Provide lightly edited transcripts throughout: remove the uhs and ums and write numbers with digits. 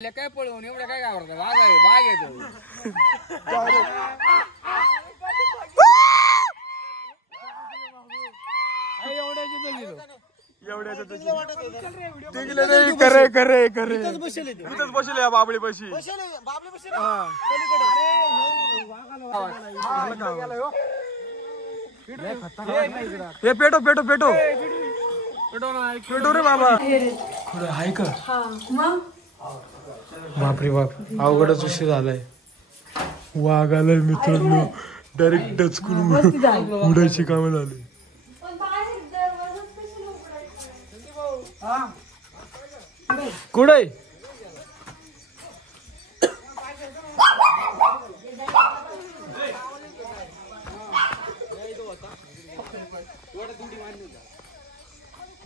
काय पळवून एवढं काय घाबरत वाघ आहे वाघ येतो बाबळी पशी हे पेटो पेटो पेटो पेटो रे बाबा हाय का बापरे बाप अवघडच विषय झालाय वाघ आलाय मित्रांनो डायरेक्ट टच करून उडायची कामं झाली कुठे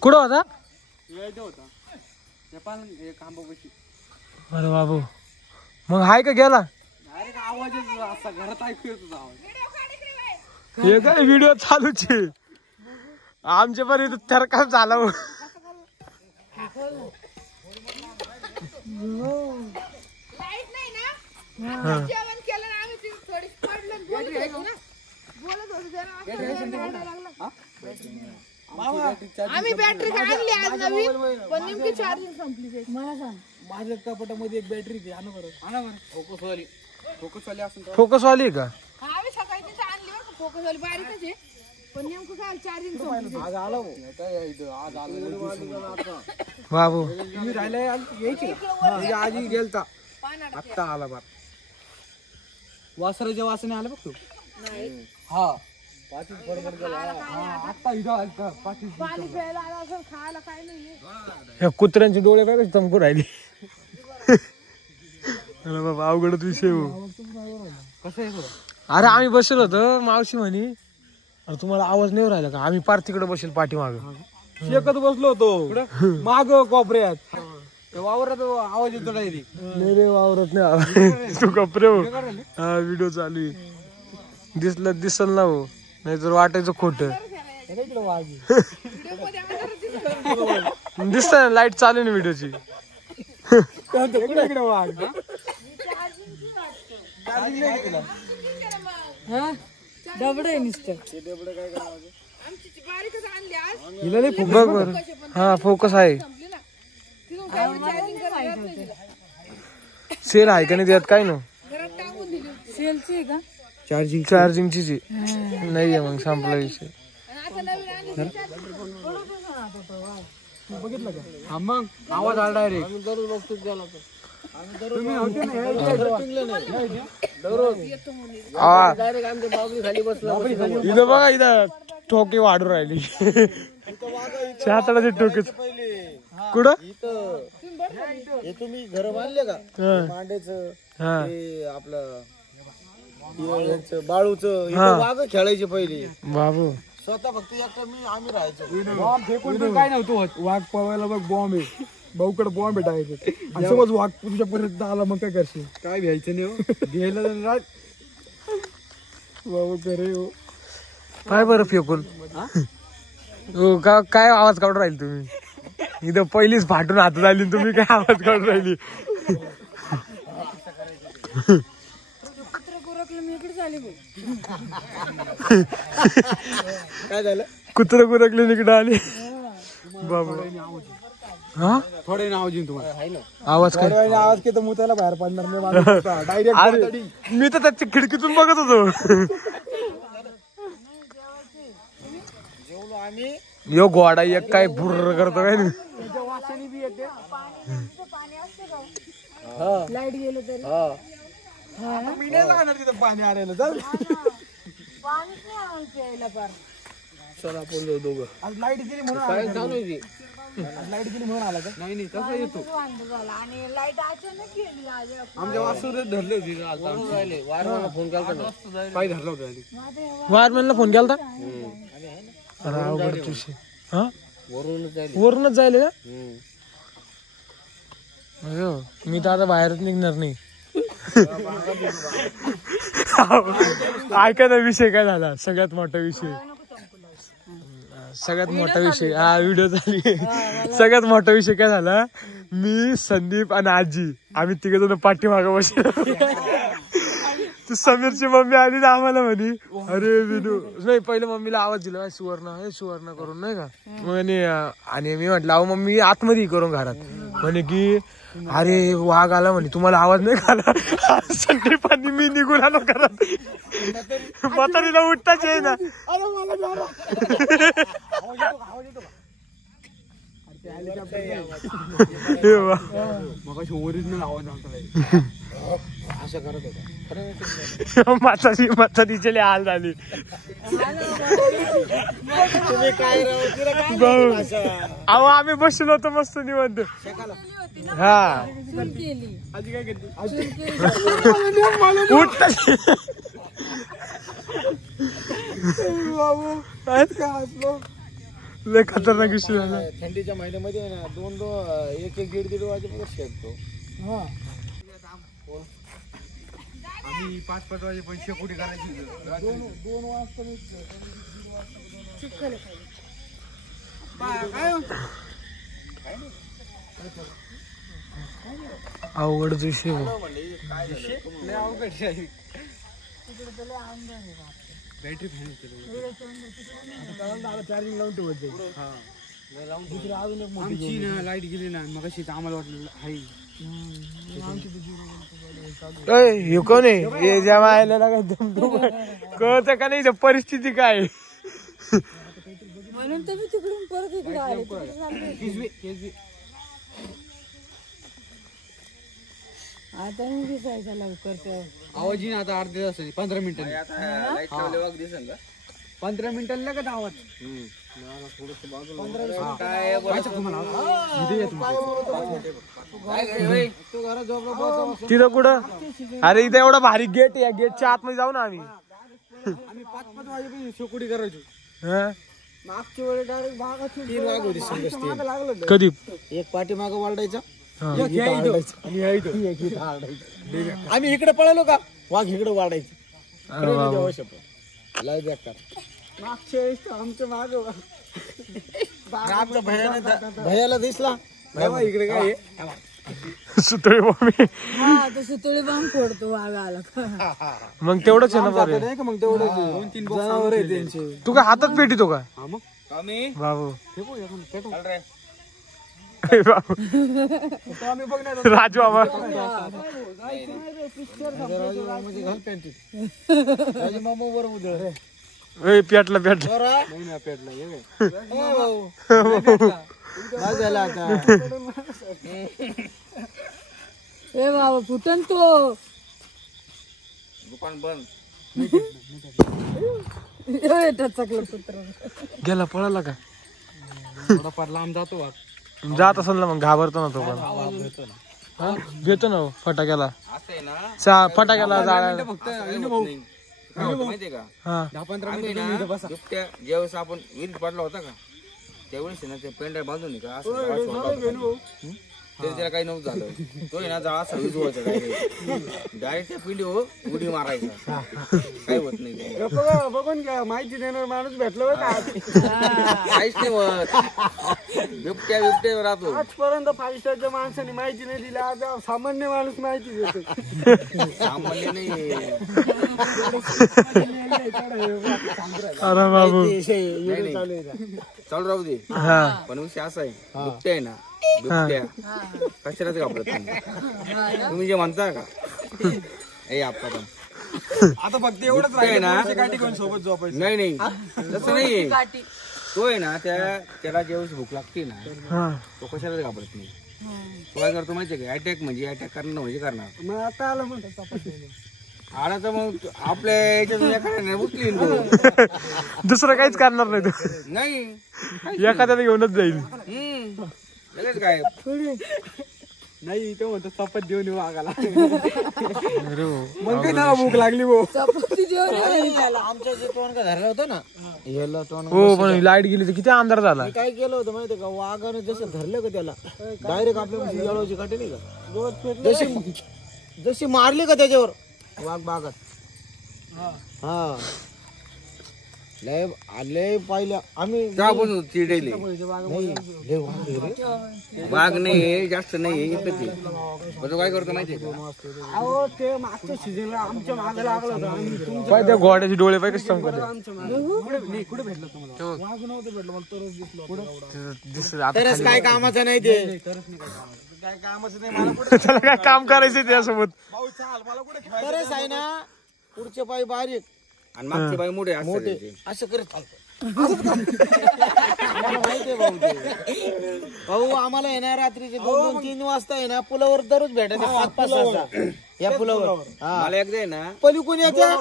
कुठं होता अरे बाबू मग हाय का गेला हे काय व्हिडिओ चालूच आहे आमच्या पण इथं थरकाप झाला आम्ही बॅटरी आणली आज नवीन पण नेमकी चार्जिंग संपली मला सांग माझ्या कपाटामध्ये एक बॅटरी दे आणा बरं फोकसवाली असेल फोकसवाली का आम्ही सकाळी तिथे आणली बरं फोकसवाली बारीकच आहे पण नेमकं काय चार्जिंग संपली आज आला आज आला बाबू तुम्ही राहिलाय यायची का आजी गेलता आत्ता आला बाप वासराच्या वासाने आला बघ तू हा पाचीच बरोबर गेला आत्ता इथं पाणी प्यायला आला असं खायला काय नाही ह्या कुत्र्यांचे डोळे काय चमकू राहिले अरे बाबा अवघडच विषय हो कसं आहे अरे आम्ही बसेल होतो मावशी म्हणी अरे तुम्हाला आवाज नाही राहिला का आम्ही पार तिकडे बसेल पाठीमाग शेकत बसलो होतो माग कोपऱ्यात वावरात आवाज येतो डायरेक्ट नाही रे वावरत नाही तू कपरे हो हा व्हिडिओ चालू आहे दिसल ना हो नाही तर वाटायचं खोट दिसत ना लाईट चालू ना व्हिडिओची डबडे नुसतं बघ बर हा फोकस आहे सेल आहे का नाही त्यात काय नो सेलची आहे का चार्जिंगची नाहीये मग संपला विषय बघितलं का हा मग आवाज आला डायरेक्ट दररोज बघतो गेला तुम्ही होते ना डायरेक्ट आमच्या बाबली खाली बसला इथं बघा इथं ठोके वाढू राहिली हाताला ठोके कुठं हे तुम्ही घर बांधले का मांडेचं आपलं बाळूच वाघ खेळायचे पहिले बाबू स्वतः फक्त एकटा आम्ही राहायचो काय नव्हतं वाघ पवायला बघ बॉम्ब आहे भाऊकडे बॉम्ब भेटायचं आणि समज वाघ तुझ्यापर्यंत आला मग काय करशील काय घ्यायचं नाही घ्यायला बाबू करे हो काय बरं फेकून हो का काय आवाज काढून राहील तुम्ही इथं पहिलीच फाटून हातात आली तुम्ही काय आवाज काढून राहिली काय झालं कुत्र कुरकले इकडे आले बाबा हा थोडे नाव देईन तुम्हाला आवाज काय आवाज की तर मुताला बाहेर पडणार नाही डायरेक्ट मी तर त्याची खिडकीतून बघत होतो जेवलो आम्ही यो घोडा एक काय भुर्र करतो काय त्याच्या वासाने बी येते लाईट गेलं तरी मी नाही जाणार तिथं पाणी आलेलं चल चला आपण दोघं आज लाईट गेली म्हणून लाईट गेली म्हणून आला का नाही तसं येतो आणि लाईट अचानक गेली आमच्या वासूर धरले होते वायरमॅनला फोन केला काय धरलं होतं वायरमॅनला फोन केला अरे अवघड विषय हा वरूनच जायले का मी तर आता बाहेरच निघणार नाही ऐका ना विषय काय झाला सगळ्यात मोठा विषय सगळ्यात मोठा विषय हा व्हिडिओ चालू सगळ्यात मोठा विषय काय झाला मी संदीप आणि आजी आम्ही तिघ जण पाठीमागं बसलो. तू समीरची मम्मी आली ना आम्हाला म्हणे अरे विनू नाही पहिलं मम्मीला आवाज दिला सुवर्ण सुवर्ण करून नाही का म्हणे आणि मी म्हटलं अहो मम्मी आतमध्ये करून घरात म्हणे की अरे वाघ आला म्हणे तुम्हाला आवाज नाही आला. संदीपांनी मी निघून आलो घरात म्हातारीला उठताच येई ना. ओरिजिनल आवाज असं करत होता. म्हातारीचे हाल झाले. अहो आम्ही बसलो होतो मस्त निवांत. हा उठता लय खतरनाक विषय झाला. थंडीच्या महिन्यामध्ये ना 1-1-1.5 वाजेपर्यंत शेकतो. आम्ही 5-5 वाजेपर्यंत शेकोटी करायची. 2 वाजता अवघडच विषय बॅटरी चार्जिंग लावून ठेवत जाईल. आमची ना लाईट गेली ना मग अशी आम्हाला वाटलं हाय हे कोण आहे हे ज्या मायला कळत का नाही परिस्थिती काय म्हणून तर मी तिकडून परत इकडे आले. आता मी दिसायचा लवकर तर आवाज येईन आता अर्ध्या तास 15 मिनिटांनी. 15 मिनिटांनी लगेच आवाज. तिथं कुठं अरे इथं एवढा भारी गेट आहे गेटच्या आतमध्ये जाऊ ना आम्ही. 5-5 वाजेपर्यंत शेकोटी करायचो. मागच्या वेळी डायरेक्ट भागात 3 वाघ होती. कधी एक पाठी मागं वाढायचा आम्ही इकडे पळालो का वाघ इकडे वाढायचं. लय बेकार. मागच्या वेळेस आमच्या माग आपल्या भैयाला दिसला इकडे काय सुतळी मम्मी हा तर सुतळी बांब फोडतो वाघ आला का. मग तेवढंच आहे ना बरं. नाही का मग तेवढं 2-3 जनावर आहे त्यांचे. तू काय हातात पेटितो का मग बाबू आम्ही बघ नाही राजू आम्हा घाल पॅन्टीत मामा बरोबर पेटला झाला आता. ए बाबा फुटन तो दुकान बंद. टचकलं कुत्र गेला पळाला का थोडाफार लांब जातो वाघ. जात असेल ना मग घाबरतो ना तो पण घेतो ना फटाक्याला फटाक्याला जाळायला माहितीये का हा 10-15 मिनिटं ज्यावेळेस आपण विहिरीत पडला होता का त्यावेळेस ना ते पेंढ्या बांधून का त्याला काही नव्हतं झालं. तो आहे ना जाळा सर्विस व्हायचा डायरेक्ट त्या पिंडी उडी मारायचा काही होत नाही ते. बघून घ्या माहिती देणार माणूस भेटला काहीच नाही होत. बिबट्या राहतो. आजपर्यंत 5 स्टारच्या माणसाने माहिती नाही दिली. आता सामान्य माणूस माहिती देतो. सामान्य नाही अरे बाबू चालू राहू दे. पण विषय असा आहे बिबट्या आहे ना बिबट्या कशालाच घाबरत नाही. तुम्ही जे म्हणता का हे आपण आता फक्त एवढंच राहिलं सोबत झोपायचं. नाही तसं नाही. तो आहे ना त्याला जेव्हा भूक लागते ना तो कशालाच घाबरत नाही. तो काय करतो माहितीये का अटॅक म्हणजे अटॅक करणं म्हणजे करणार. मग आता आला म्हणतो आला तर मग आपल्या याच्यातून उचली दुसरं काहीच करणार नाही तो नाही एखाद्याला घेऊनच जाईल. लगेच काय नाही तो म्हणतो चपात देऊन येऊ आगाला. अरे मग काय त्याला भूक लागली भाऊ. चपाती जेवण आमच्या जे तोंड का धरलं होतं ना याला तोंड हो पण लाईट गेली तर किती अंधार झाला. काय केलं होतं माहितीये का वाघाने जसं धरलं का त्याला डायरेक्ट आपल्या जळवायची काटे नाही का जशी मारली का त्याच्यावर वाघ बागात. हा लय लय पाहिलं आम्ही तेव्हापासून चिडेले लय वाघ आहे रे. वाघ नाही जास्त नाही इथंच आहे. पण तो काय करतो माहितीये का अहो ते मागच्या सीझनला आमच्या मागे लागलं होतं आम्ही पाय त्या घोड्याचे डोळे पाय कसे चमकत कुठे भेटलं तुम्हाला वाघ नव्हतं भेटलं मला तरच दिसलं दिसत आता तरच काय कामाचं नाही ते काय कामाचं नाही मला कुठे त्याला काय काम करायचं त्यासोबत भाऊ चाल मला कुठे तरच आहे ना पुढचे पाय बारीक आणि मागचे बाई मोठे मोठे असतात. असं करत चालतं आम्हाला माहितीये भाऊ ते. भाऊ आम्हाला येणार रात्रीचे 2-3 वाजता आहे ना पुलावर दररोज भेटायचं 5-5 वाजता या पुलावर मला एकदा आहे ना पलीकडून येते 2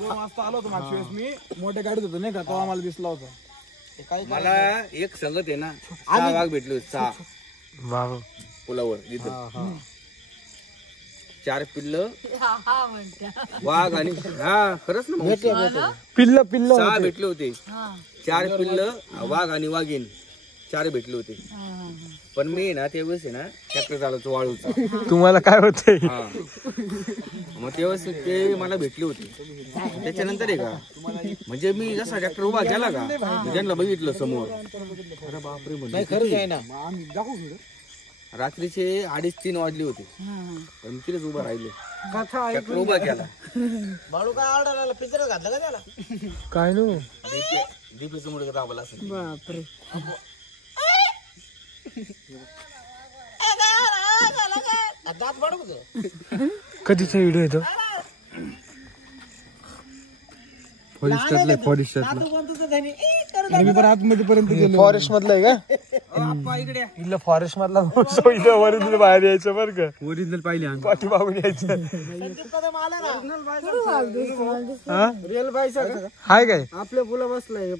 वाजता आलो होतो मागच्या वेळेस मी मोठ्या गाडीत होतो नाही का तो आम्हाला दिसला होता मला एक संगत आहे ना 6 वाघ भेटले होते 6 बाबा पुलावर इथं 4 पिल्ल हा म्हणत्या वाघ आणि हा खरंच ना मग. पिल्ल पिल्ल 6 भेटले होते हा 4 पिल्ल वाघ आणि वाघीण 4 भेटले होते. पण मी ना त्यावेळेस आहे ना ट्रॅक्टर चालवतो वाळूचा. तुम्हाला काय होतंय हा मग तेव्हाच ते मला भेटले होते. त्याच्यानंतर आहे का म्हणजे मी जसा ट्रॅक्टर उभा केला का मी त्यांना बघितलं समोर. अरे बापरे म्हणजे खरंच आहे ना रात्रीचे 2:30-3 वाजले होते पण मी तिथेच उभा राहिले. ट्रॅक्टर उभा केला. बाळू काय ऑर्डर आला पिक्चर घातलं का त्याला काय नो दीपीचं मुळे दाबला असेल. बापरे दात पडू कधीचा व्हिडिओ येतो मी पण आतमध्ये पर्यंत गेलो फॉरेस्ट मधला आहे का इथलं फॉरेस्ट मधला ओरिजिनल बाहेर यायचं बरं का ओरिजिनल पाहिले पाठी मागून यायचं हा रिअल बायसा हाय काय आपल्या फुला बसलाय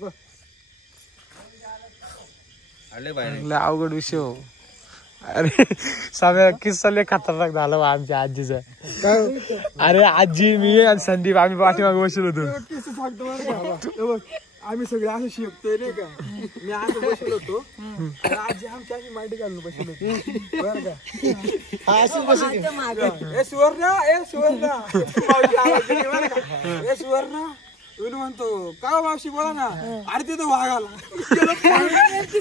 आले बाहेर लय अवघड विषय हो. अरे सगळ्या किस्सा लय खतरनाक झाला बा आमच्या आजीचा. अरे आजी मी आणि संदीप आम्ही पाठीमागे बसलो होतो. आम्ही सगळे असं शिकतोय नाही का मी असं बसलो होतो आजी आमची अशी माहिती घालून बसलो होतो बरं का अशी बसली ए सुवर्णा ए सुवर्णा ए सुवर्णा विनू म्हणतो का मावशी बोला ना अरे तिथे वाघ आला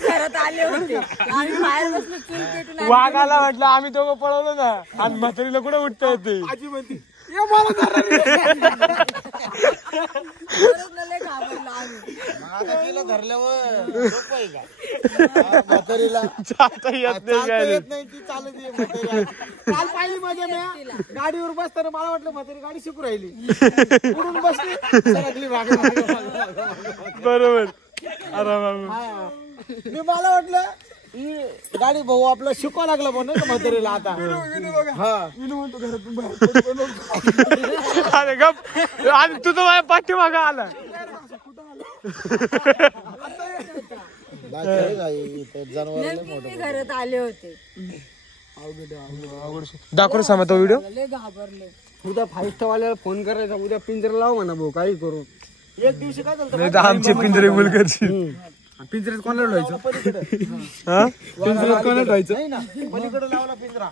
घरात आले होते आम्ही बाहेर बसलो चूल पेटून वाघ आला म्हटलं आम्ही दोघं पळवलो ना आणि म्हातारीला कुठे उठता येते. आजी म्हणते ये मला लय घाबरलो आम्ही धरल्यावर म्हातारीला चालता येत नाही काय येत नाही ती चालत ये म्हातारी. काल पाहिली माझ्या मी गाडीवर बसताना मला वाटलं म्हातारी गाडी शिकू राहिली पुढून बसली सरकली मागे. बरोबर. अरे बाबा हा. मी मला वाटलं ही गाडी भाऊ आपला शिकवा लागला पण नाही का म्हातारीला आता हा विनू म्हणतो घरातून बाहेर अरे गप आणि तू तर माझ्या पाठीमागं आला. नेमकी मी घरात आले होते दाखवू सामा तो व्हिडिओ. लय घाबरले उद्या 5 स्टार वाल्याला फोन करायचा उद्या पिंजरा लाव म्हणा भाऊ काही करू. एक दिवशी काय झालं नाही तर आमचे पिंजरे मुलगाची. पिंजऱ्यात कोणाला ठेवायचं हा पिंजऱ्यात कोणाला ठेवायचं नाही ना पलीकडे लावला पिंजरा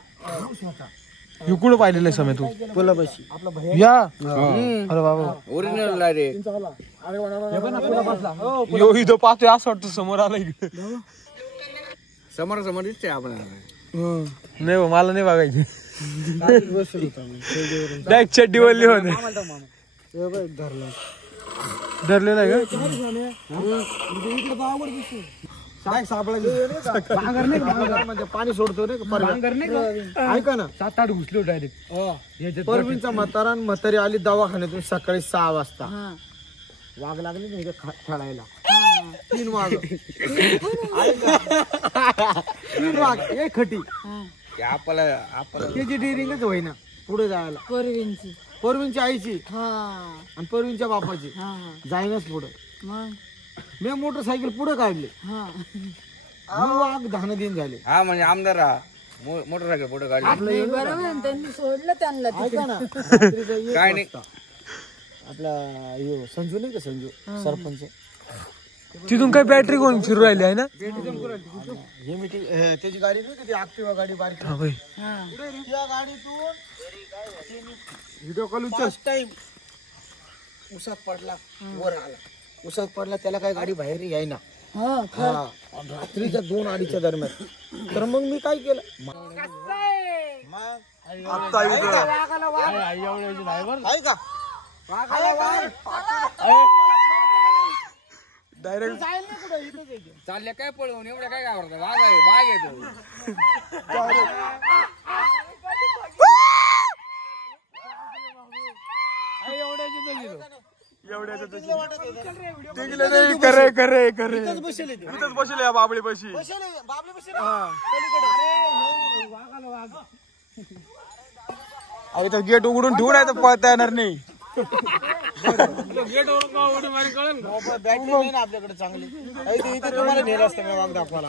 हे कुठं पाहिलेलं आहे समय तू पुलापाशी आपला भैया या अरे बाबा ओरिजिनल रे यो इथं पाहतोय असं वाटतं समोर आला इकडे. समोर समोर दिसते आपल्याला. नाही हो, मला नाही बघायचे. डायरेक्ट चड्डी वल्ली होते. धरलेला आहे का म्हणजे पाणी सोडतो ऐका ना 7-8 घुसलो डायरेक्ट. परवीनचा म्हातारा आणि म्हातारी आली दवाखान्यातून सकाळी 6 वाजता वाघ लागले नाही खेळायला 3 वाघ 3 वाघ एक खटी आपल्याला त्याची डिरिंगच होईना पुढे जायला. परवीनची परवीनच्या आईची हा आणि परवीनच्या बापाची हा जाईनच पुढे. मग मी मोटरसायकल पुढे काढली हा वाघ 10 दिन झाले. हा म्हणजे आमदार मोटरसायकल पुढे गाडी नाही, बरोबर आहे, त्यांनी सोडलं त्यांना ऐका ना रात्रीचं 1 काय नाही. वाजता आपला यो संजू नाही का संजू सरपंच तिथून काही बॅटरी कोण फिरू राहिली आहे ना. हे मीटिंग त्याची गाडी नाही का ती ऍक्टिवा गाडी बारीक हा भाई त्या गाडीतून व्हिडिओ कॉल टाइम उसात पडला वर आला उसक पडला त्याला काय गाडी बाहेर यायना हा रात्रीच्या 2-2:30 दरम्यान. तर मग मी काय केलं आता इथं आहे का डायरेक्ट चालल्या काय पळवून एवढ्या काय घाबरता वाघ आहे वाघ येतो टिकले नाही. करे करे करे इथंच बसले या बाबळी पशी. इथं गेट उघडून ठेवून आहे तर पळता येणार नाही. बॅटरी नाही ना आपल्याकडे चांगली. इथे तुम्हाला नेलं असतं मी वाघ दाखवायला.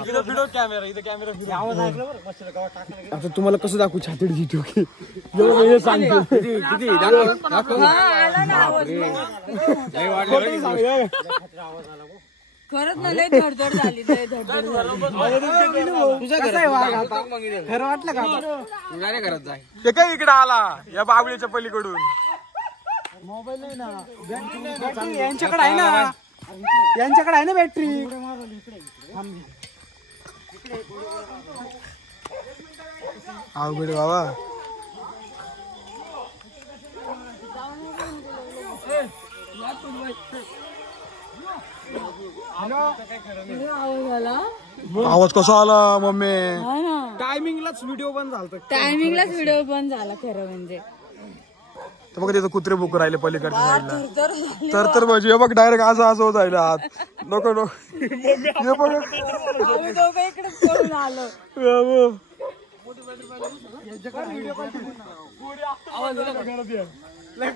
आता तुम्हाला कसं दाखवू छातीड जितो की हे सांगतो किती खरंच ना लय धडधड झाली लय धडधड झाली. खरं वाटलं का गाड्या घरात जाय ते काय इकडे आला या बाबळीच्या पलीकडून. मोबाईल नाही ना बॅटरी यांच्याकडे आहे ना यांच्याकडे आहे ना बॅटरी. अवघड बाबा. आवाज आला आवाज कसा आला मम्मी. हा ना टायमिंगलाच व्हिडिओ बंद झालता. टायमिंगलाच व्हिडिओ बंद झाला खरं म्हणजे. तर बघ तिथं कुत्रे बुक राहिले पलीकडच्या साईडला. धडधड झाली. तर म्हणजे हे बघ डायरेक्ट असं होत राहिलं हात. नको नको हे बघ आम्ही दोघं इकडे पळून आलो.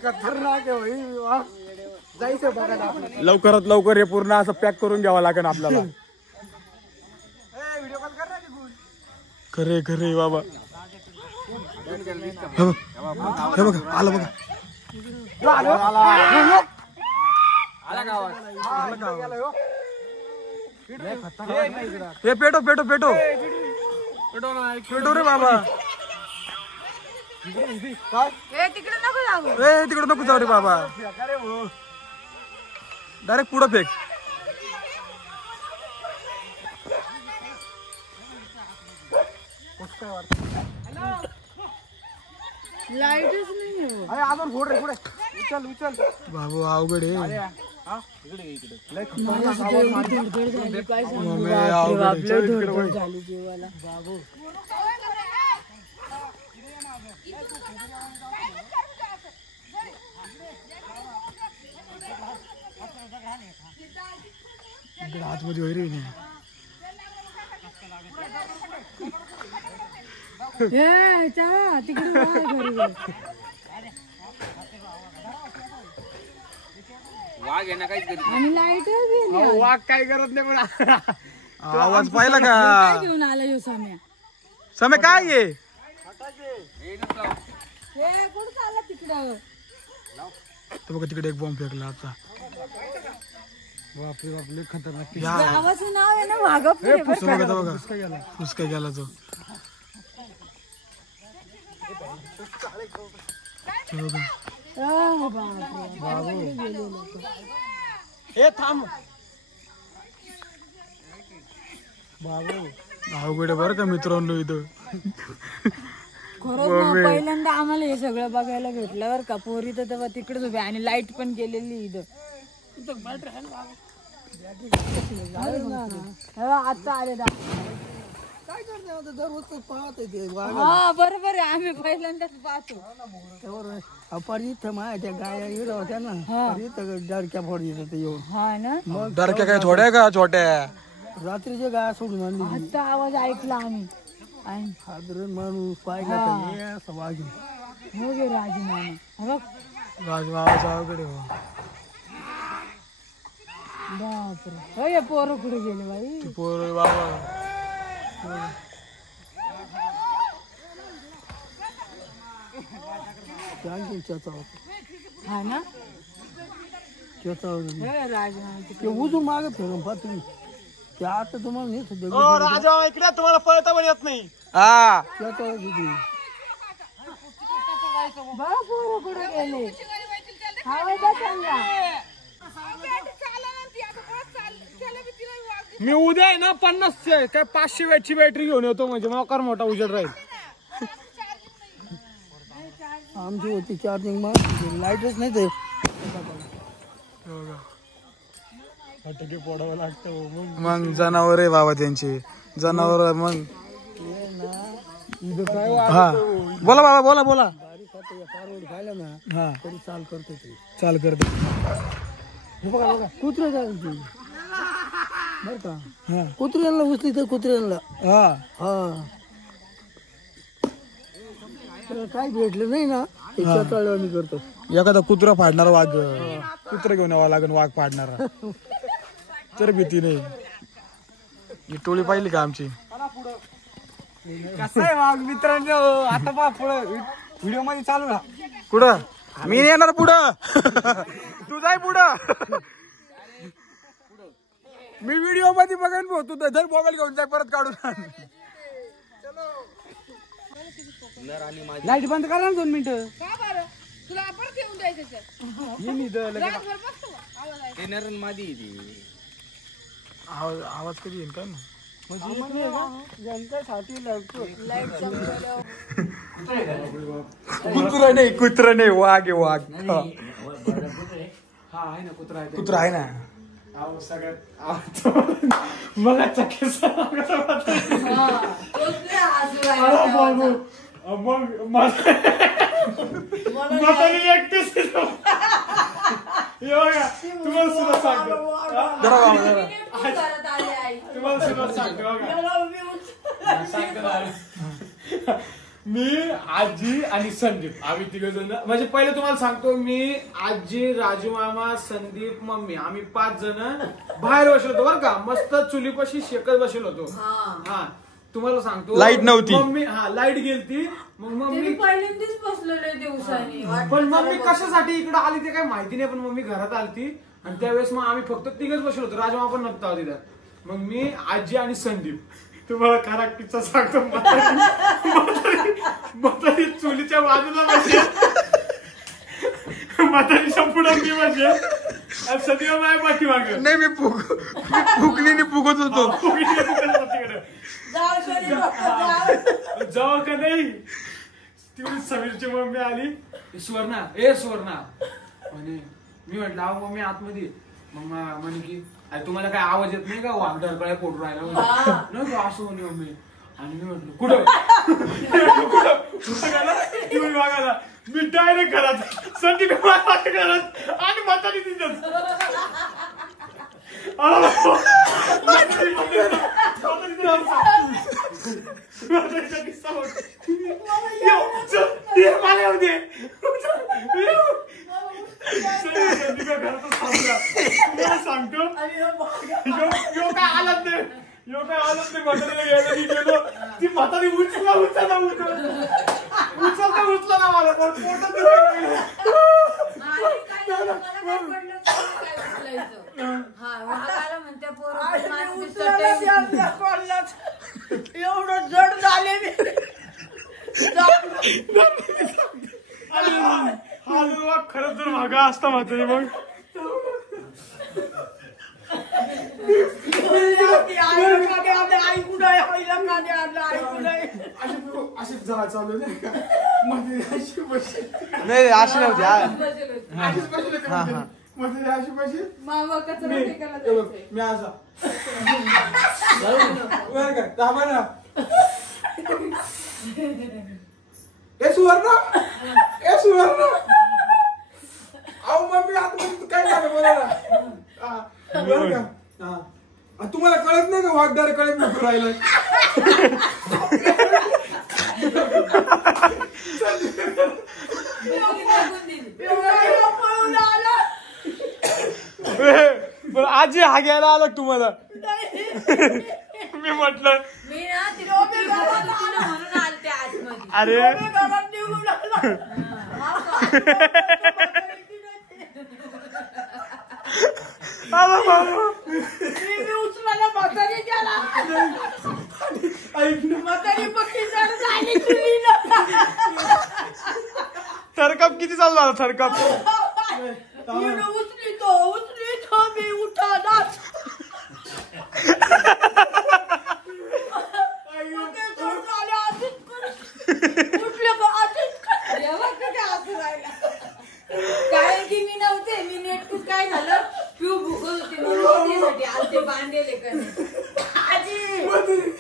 खतरनाक आहे भाई. जायचं बघायला आपल्याला. लवकरात लवकर हे पूर्ण असं पॅक करून घ्यावं लागेल आपल्याला. खरे खरे बाबा. हे बघ आलं बघा. हे पेटो पेटो पेटो पेटो रे बाबा. तिकडे नको जाऊ. ए तिकडे नको जाऊ रे बाबा. डायरेक्ट पुढं फेक. लाईटच नाही आहे. अजून फोड रे पुढे. उचल उचल बाबू अवघड आहे. मला सुद्धा एवढी धडधड झाली काय सांगू. मम्मी, बापरे अवघड बाप, आहे. लय चल इकडे धडधड झाली जीवाला. इकडे आतमध्ये वैरी नाही. हे चला तिकडे जाय घरी जाय. वाघ आहे ना काहीच करीत आणि लाईट गेली. वाघ काय करत नाही पण. आवाज पाहिला का काय घेऊन आला यो साम्या. समय काय आहे. हे कुठं चालला तिकडं. तर बघा तिकडे एक बॉम्ब फेकला आता. बापरे बापरे खतरनाक. या गावाचं नाव आहे ना वाघापूर आहे बरं का. बघा तो बघा फुसका गेला तो. ते बघा बापरे. हे थांब बाबू. अवघड आहे बरं का मित्रांनो इथं. खरंच ना पहिल्यांदा आम्हाला हे सगळं बघायला भेटलं बरं का. पोरी तर तेव्हा तिकडेच उभे आणि लाईट पण गेलेली इथं. आता आले काय करते दररोज पाहत आहे हा बरोबर आहे. आम्ही पहिल्यांदाच पाहतो. आपण इथं माझ्या गाया इकडं होत्या ना. इथं डरक्या फोड येत येऊन. हा ना डरक्या काय थोड्या का छोट्या. रात्रीच्या गाया सोडून आणली. आता आवाज ऐकला आम्ही. आणि साधारण माणूस पाहिजे वाघ. हो गे राजीनामा. बघ राजमावाचा अवघड आहे. बापरे. हो हे पोरं कुठे गेले बाई. पोर बाबा. हा ना ते उजून मागत फिरून पहा तुम्ही. ते आता तुम्हाला नाही सध्या राजा इकडे तुम्हाला पळता पण येत नाही. हा पोरं कुठे गेले. आवाज चालला. मी उद्या आहे ना 50 काय 500 वॅटची बॅटरी घेऊन येतो म्हणजे मग कर मोठा उजेड राहील. आमची होती चार्जिंग मग लाईटच नाही ते पोडावं लागतं मग जनावर आहे बाबा त्यांचे जनावर मग हा बोला बाबा बोला बोला खायला ना हा तरी चाल करते ते चाल करते हे बघा बघा कुत्रे जायचे बर का हा कुत्र्यांना उचली तर कुत्र्यांना हा हा काय भेटलं नाही ना त्याच्या मी करतो. एखादा कुत्रा फाडणारा वाघ कुत्रा घेऊन यावा लागेल वाघ फाडणारा तर भीती नाही. ही टोळी पाहिली का आमची कसं आहे वाघ मित्रांनो आता पहा पुढं व्हिडिओ मध्ये चालू ना कुठं मी येणार पुढं तू जाय पुढं मी व्हिडिओ मध्ये बघेन भाऊ तू धर मोबाईल घेऊन जाय परत काढून लाईट बंद करा ना 2 मिनिटं. तुला परत येऊन द्यायचं ते नरण मादी आहे ती. आवाज कधी येईल काय ना कुत्रा नाही कुत्रा नाही वाघ आहे वाघ कुत्रा आहे ना मला तुम्हाला सुद्धा सांगतो तुम्हाला सुद्धा सांगतो मी आजी आणि संदीप आम्ही तिघजण म्हणजे पहिले तुम्हाला सांगतो मी आजी राजू मामा संदीप मम्मी आम्ही 5 जण बाहेर बसलो होतो बरं का मस्त चुलीपाशी शेकत बसलो होतो. हा तुम्हाला सांगतो लाईट नव्हती मम्मी हा लाईट गेलती मग मम्मी पहिल्यांदाच बसलेले दिवसांनी पण मम्मी कशासाठी इकडे आली ते काही माहिती नाही पण मम्मी घरात आलती आणि त्यावेळेस मग आम्ही फक्त तिघच बसलो होतो राजू मामा पण नव्हता तिथं मग मी आजी आणि संदीप तुम्हाला खरा किस्सा सांगतो म्हातारी चुलीच्या बाजूला बसेल म्हातारीच्या पुढे मी बसेल सध्या माझ्या पाठी माग नाही मी फुकणीने फुगत होतो जाऊ का नाही तेवढी समीरची मम्मी आली सुवर्णा म्हणे मी म्हटलं अहो मम्मी आतमध्ये मग म्हणे की अरे तुम्हाला काय आवाज येत नाही का वाघडर काय पोट राहिला नाही असं म्हणे मम्मी आणि मी म्हटलं कुठं वागायला मी डायरेक्ट घरात संदीप घरात आणि म्हातारी तिथंच सांगतो काय आलत नाही म्हातारीला घ्यायला मी गेलो ती म्हातारी उचला ना मला पण एवढं जड झाले खरंच जर मागा असता म्हातारी मग नाही अशी नव्हती मामा कचरा मी असा थांबा ना ए सुवर्ण अहो मम्मी आता काय झालं बोला ना बरं का तुम्हाला कळत नाही का वाघदार कळत नाही राहिला आजी हा घ्यायला आला तुम्हाला मी म्हटलं मी ना तिला म्हणून आलते आतमध्ये अरे उचलायला म्हातारी गेला म्हातारी पक्की जड झाली थरकाप किती चालला थरकाप उचली तो मी उठा कारण की मी नव्हते, मी नेटकूच काय झालं पिऊ भुकत होते म्हणून त्यासाठी आलते बांधलेले कणे. आजी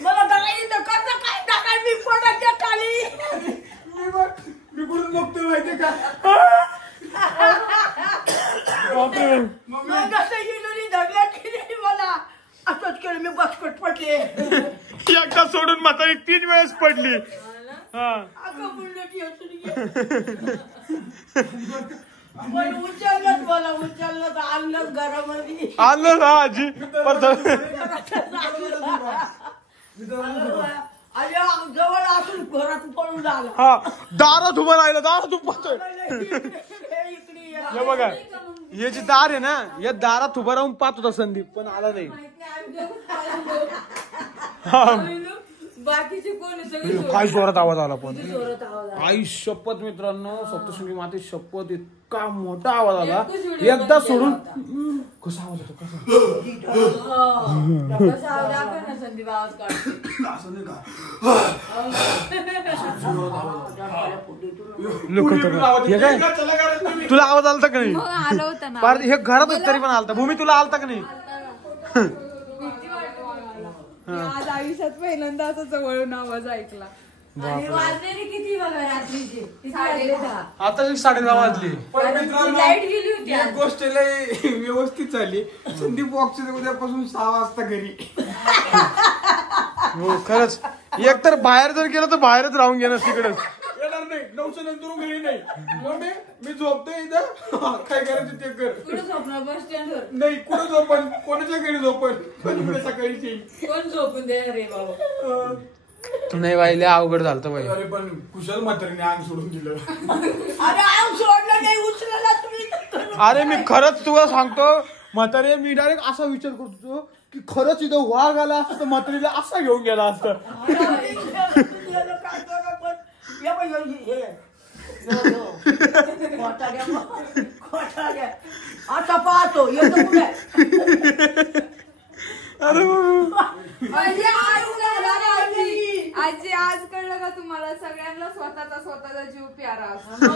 मला दगाई कसं काय दगाई मी पडायच्या खाली. मी कुठून बघतोय माहितीये का? मग असं गेलो धगल्या केली मला असंच केलं मी बसकट पडले. एकदा सोडून म्हातारी 3 वेळेस पडली. हा अगं बुलटी असून पण उचललं तर आणलं घरामध्ये. आणलं ना आजी जवळ असून घरात पळून आला. हा दारात उभं राहिलं, दारात उभं हे बघा, हे जे दार आहे ना या दारात उभं राहून पाहत होता संदीप, पण आला नाही. बाकीचे कोणी सगळे काय जोरात आवाज आला पण. जोरात आवाज आला. आई शपथ मित्रांनो, सप्तशृंगी माते शपथ, इतका मोठा आवाज आला. एकदा सोडून कसा आवाज होता कसा आवाज दाखव ना संदीप आवाज काढतो. तुला आवाज आलता का नाही? मग आलं होतं ना. हे घरात होत तरी पण आलता. भूमी तुला आलता का नाही? आज आयुष्यात पहिल्यांदा असं जवळून आवाज ऐकला. आणि वाजलेली किती बघा रात्रीचे 10:30. आता 10:30 वाजली. लाईट गेली होती. एक गोष्ट लय व्यवस्थित झाली. संदीप वॉकचे उद्यापासून 6 वाजता घरी. हो खरंच. एक तर बाहेर जर गेलं तर बाहेरच राहून घेणार तिकडच. येणार नाही 9च्या नंतर घरी नाही. मी झोपतोय इथं, काय करायचं ते कर. कुठं झोपणार बस स्टँडवर? नाही कुठं झोपण, कोणाच्या घरी झोपण, पण सकाळीच येईल. कोण झोपून देणार रे बाबा? नाही बाई अवघड झालं बाई. अरे पण कुशल म्हातारीने अंग सोडून दिलं. अरे आम सोडलं नाही, उचलला तुम्ही. अरे मी खरंच तुला सांगतो म्हातारे, मी डायरेक्ट असा विचार करतो की खरंच इथं वाघ आला असतं तर म्हातारीला असा घेऊन गेला असतं. आता पाहतो येतो कुठे. अरे आजी आज कळलं का तुम्हाला सगळ्यांना स्वतःचा जीव प्यारा असतो.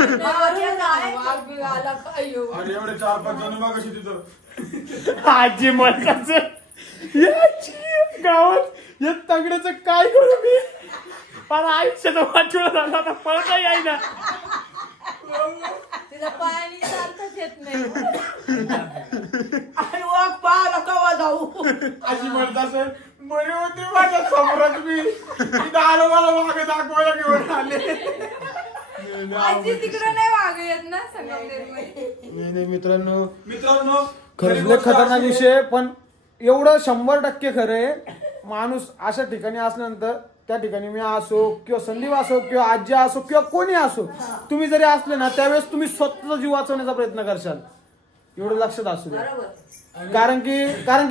आणि एवढे 4-5 जण मग कशी तिथं आजी म्हणताच गावात या तगड्याचं काय करू मी, पण आयुष्यात वाटलं झालं आता पळता येईना. तिला पाणी चालताच येत नाही. आणि वाघ पाहायला कवा जाऊ. अशी म्हणत असेल बरे होते माझ्या समोरच मी इथं आलो, मला वाघ दाखवायला घेऊन आले. आजी तिकडे नाही वाघ येत ना संगमनेरमध्ये. नाही मित्रांनो खरी खरंच गोष्ट खतरनाक अशी विषय, पण एवढं 100% खरं आहे. माणूस अशा ठिकाणी असल्यानंतर त्या ठिकाणी मी असो किंवा संदीप असो किंवा आजी असो किंवा कोणी असो, तुम्ही जरी असले ना त्यावेळेस तुम्ही स्वतःचा जीव वाचवण्याचा प्रयत्न करशाल, एवढं लक्षात असू द्या. कारण की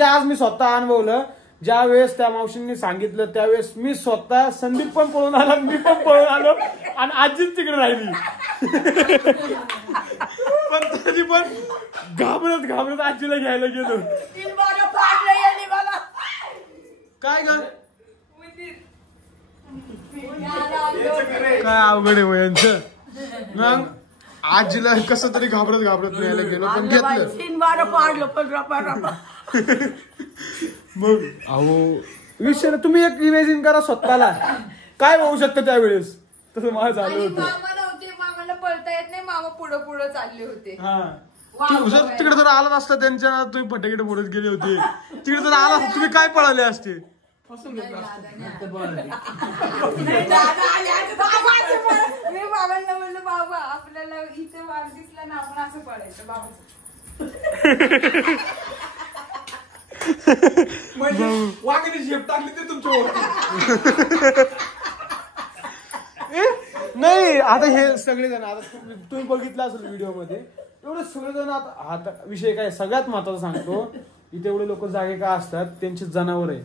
आज मी स्वतः अनुभवलं. ज्या वेळेस त्या मावशींनी सांगितलं त्यावेळेस मी स्वतः, संदीप पण पळून आला, मी पण पळून आलो आणि आजीच तिकडे राहिली. पण तरी पण घाबरत आजीला घ्यायला गेलो. काय ग काय अवघड आहे वयांचं. मग आजीला कसं तरी घाबरत न्यायला गेलो, पण घेतलं. 3 बार पाडलं पण मग अहो विषय तुम्ही एक इमॅजिन करा स्वतःला काय होऊ शकतं त्यावेळेस. तसं मला झालं आणि होतं. मामा नव्हते, मामाला पळता येत नाही, मामा पुढं चालले होते. तिकडे जर आला नसता त्यांच्या, तुम्ही फटाकेट मोडत गेले होते, तिकडे जर आला तुम्ही काय पळाले असते. मी बाबांना म्हणलं बाबा आपल्याला इथे वाघ दिसला ना आपण असं पळायचं बाबा. म्हणजे वाघाने शेप टाकली ते तुमच्या. नाही आता हे सगळेजण, आता तुम्ही बघितलं असेल व्हिडिओ मध्ये, एवढे सगळेजण. आता विषय काय सगळ्यात महत्वाचा सांगतो, इथे एवढे लोक जागे का असतात, त्यांची जनावर आहे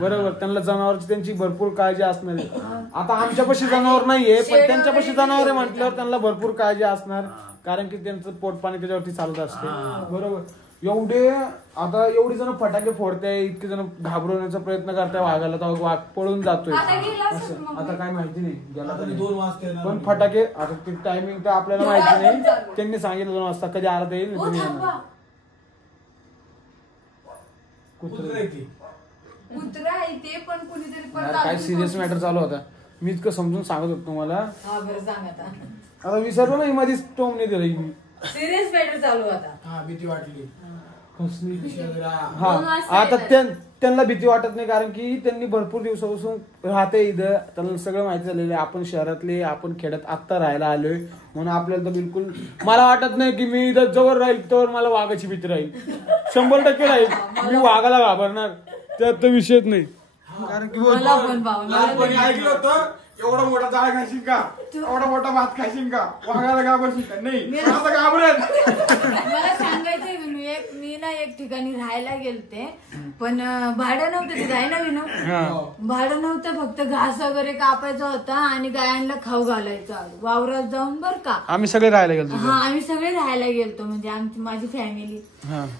बरोबर, त्यांना जनावरची त्यांची भरपूर काळजी असणार आहे. आता आमच्यापाशी जनावर नाहीये, पण त्यांच्यापाशी जनावर आहे म्हटल्यावर त्यांना भरपूर काळजी असणार, कारण की त्यांचं पोट पाणी त्याच्यावरती चालत असते बरोबर. एवढे आता एवढे जण फटाके फोडताय, इतके जण घाबरवण्याचा प्रयत्न करताय वाघाला, तर वाघ पळून जातोय. आता गेला असेल असं मग. आता काय माहिती नाही, गेला आता तरी 2 वाजता येणार. पण फटाके आता ते टायमिंग तर आपल्याला माहिती नाही. त्यांनी सांगितलं 2 वाजता, कधी आला तर येईल. हो थांबा. कुत्रा आहे ती. कुत्रा आहे ते पण कुणीतरी पण काय सिरियस मॅटर चालू होता, मी इतकं समजून सांगत होतो तुम्हाला. हा बरं सांग आता. आता विसरलो नाही, मध्येच टोम नाही दिलं मी. सिरियस मॅटर चालू आता. हा भीती वाटली. कसली शरीरा. हा 2 वाजता आता येतात. त्यांना भीती वाटत नाही, कारण की त्यांनी भरपूर दिवसापासून राहते इथं, त्यांना सगळं माहिती झालेलं आहे. आपण शहरातले, आपण खेड्यात आत्ता राहायला आलोय, म्हणून आपल्याला तर बिलकुल मला वाटत नाही की मी इथं जवळ राहील तर मला वाघाची भीती राहील. 100% राहील मी वाघाला घाबरणार, त्यात तर विषयच नाही. कारण की मला पण भाऊ लहानपणी ऐकलं होतं, एवढा मोठा जाळ खाशील का, एवढा मोठा भात खाशील का, वाघाला घाबरशील का? नाही, आता घाबरत. मला सांगायचंय मी ना एक ठिकाणी राहायला गेलते, पण भाडं नव्हतं तिथं आहे ना विनो, भाडं नव्हतं, फक्त घास वगैरे कापायचा होता आणि गायांना खाऊ घालायचा वावरात जाऊन, बर का. आम्ही सगळे राहायला गेलो. हा आम्ही सगळे राहायला गेलतो, म्हणजे आमची माझी फॅमिली.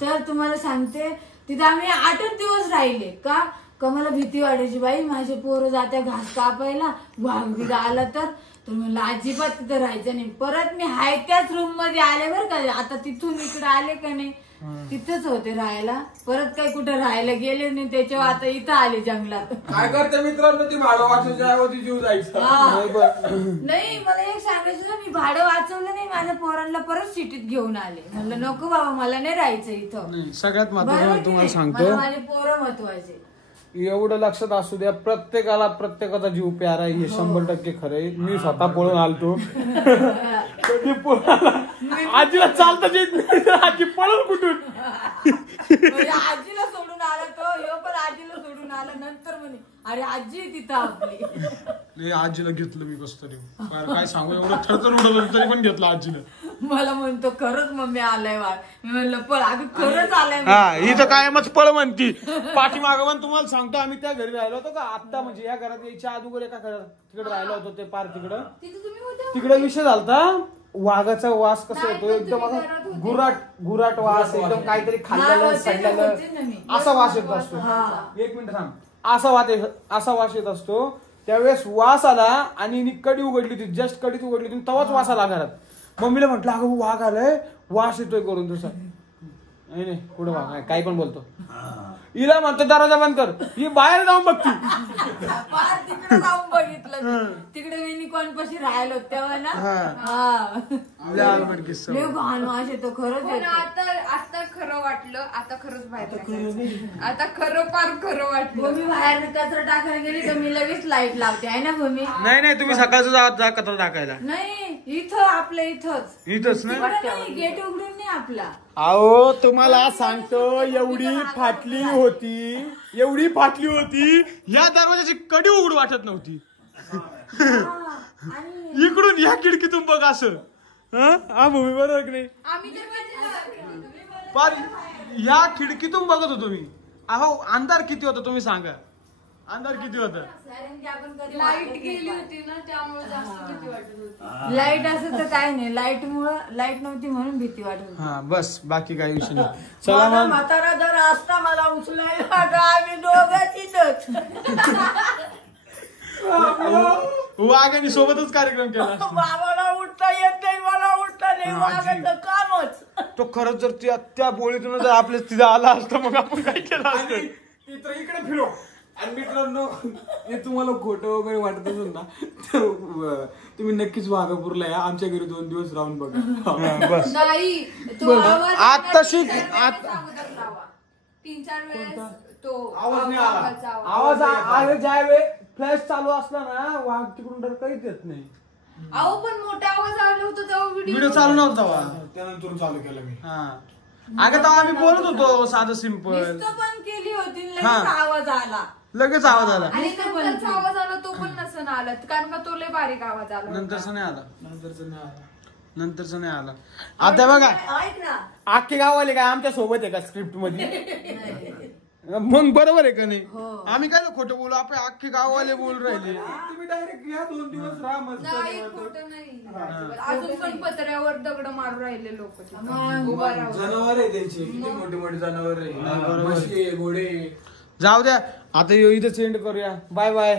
तर तुम्हाला सांगते तिथे आम्ही 8च दिवस राहिले का मला भीती वाटायची, बाई माझे पोरं जात्या घास कापायला, वाघ बिघ आला तर म्हणलं अजिबात तिथं राहायचं नाही. परत मी हाय त्याच रूम मध्ये आले बरं का, आता तिथून इकडे आले का नाही, तिथंच होते राहायला. परत काही कुठं राहायला गेले नाही, त्याच्यावर आता इथं आले जंगलात. काय करते मित्रांनो, ती भाडं वाचायच्या ऐवजी जीव जायचा. नाही मला एक सांगायचं, मी भाडं वाचवलं नाही, माझ्या पोरांना परत सिटीत घेऊन आले. म्हणलं नको बाबा मला नाही राहायचं इथं. सगळ्यात बरोबर महत्वाचं की तुम्हाला नाही? सांगतो, मला माझे पोरं महत्वाचे. एवढं लक्षात असू द्या, प्रत्येकाचा जीव प्यारा आहे, हे 100% खरं आहे. मी स्वतः पळून आलतो. कधी आजीला चालताच येत नाही, आजी पळून कुठून. म्हणजे आजीला सोडून आला तो, ह्यो पण आजीला सोडून आला. नंतर म्हणे अरे आजी तिथं आपली. आजीला घेतलं मी कस तरी, काय सांगू, एवढं थरथर उडत होतं तरी पण घेतलं आजीला. मला म्हणतो खरंच मम्मी आलाय वाघ. मी म्हणलं पळ, अगं खरंच आलाय. हा इथं कायमच पळ म्हणती. पाठीमागं पण तुम्हाला सांगतो, आम्ही त्या घरी राहिलो होतो का आता, म्हणजे या घरात यायच्या अगोदर एका घरात तिकडे राहिलो होतो, ते पार तिकडं तिथे तुम्ही होते. तिकडे विषय झालता. वाघाचा वास कसा होतो, एकदम गुराट वास, एकदम काहीतरी खाल्लेलं सडलेलं असा वास येत असतो. 1 मिनिट थांब. असा वास येत असतो. त्यावेळेस वास आला आणि कडी उघडली होती, जस्ट कडीत उघडली होती, तेव्हाच वास आला घरात. मम्मीला म्हटलं अगं वाघ आलाय, वास येतोय करून तसा. नाही कुठं वाघ आहे, काही पण बोलतो. हिला म्हणतो दरवाजा बंद कर, ही बाहेर जाऊन बघती. तिकडे जाऊन बघितलं, तिकडे मी कोणपाशी राहिलो तेव्हा ना. घाण वास येतो खरंच पण आता खरं वाटलं, आता खरंच बाहेर आता खरं वाटलं. मी बाहेर कचरा टाकायला गेली तर मी लगेच लाईट लावते, आहे ना भूमी. नाही तुम्ही सकाळचं जा कचरा टाकायला. नाही इथं आपल्या इथंच नाही, गेट उघडून नाही आपला. अहो तुम्हाला सांगतो, एवढी फाटली होती, या दरवाजाची कडी उघडू वाटत नव्हती. इकडून या खिडकीतून बघ असं. हा भूमी बरोबर की नाही, आम्ही तर पार या खिडकीतून बघत होतो मी. अहो अंधार किती होता तुम्ही सांगा, अंधार किती होता. लाईट गेली होती ना, त्यामुळे जास्त भीती वाटत होती. लाईट असं तर काय नाही, लाईट नव्हती म्हणून भीती वाटत होती. हा बस, बाकी काही विषय नाही. चला माझा मग. म्हातारा जर असता मला उचलायला, आम्ही दोघं तिथंच. वाघाने सोबतच कार्यक्रम केला. बाबाला उठता येत नाही, मला उठता नाही, वाघाचं कामच. तो खरंच जर त्या बोळीतून जर आपल्या तिथं आला असता, मग आपण काय केलं असतं. तिथं इकडे फिरो. आणि मित्रांनो, हे तुम्हाला खोटं वगैरे वाटत असेल ना, तर तुम्ही नक्कीच वाघापूरला या, आमच्या घरी 2 दिवस राहून बघा. बस नाही तो आवाज आता शिक 3-4 वेळेस तो आवाज नाही वाघाचा आला. आवाज आले, ज्यावेळेस फ्लॅश चालू असला ना, वाघ तिकडून डर काहीच येत नाही. अहो पण मोठा आवाज आला होता तेव्हा व्हिडिओ चालू नव्हता वा. त्यानंतर चालू केलं मी. अगं तेव्हा आम्ही बोलत होतो साधं सिंपल, नुसतं पण केली होती, लगेच आवाज आला. लगेच आवाज आला. आणि नंतरचा आवाज आला तो पण नसं आला, कारण का तो लय बारीक आवाज आला. नंतरचा नाही आला. आता बघा, ऐक ना, अख्खे गाव आले काय आमच्या सोबत आहे का स्क्रिप्ट मध्ये. मग बरोबर आहे का नाही आम्ही काय खोटं बोलू आपण अख्खे गाववाले बोल राहिले तुम्ही डायरेक्ट या 2 दिवस राहा मस्त नाही खोटं नाही अजून पण पत्र्यावर दगड मारून राहिले लोक उभा राहून जनावर आहे त्यांची किती मोठे मोठे जनावर आहे म्हशी आहे, घोडे आहे. जाऊ द्या आता इथं सेंड करूया बाय बाय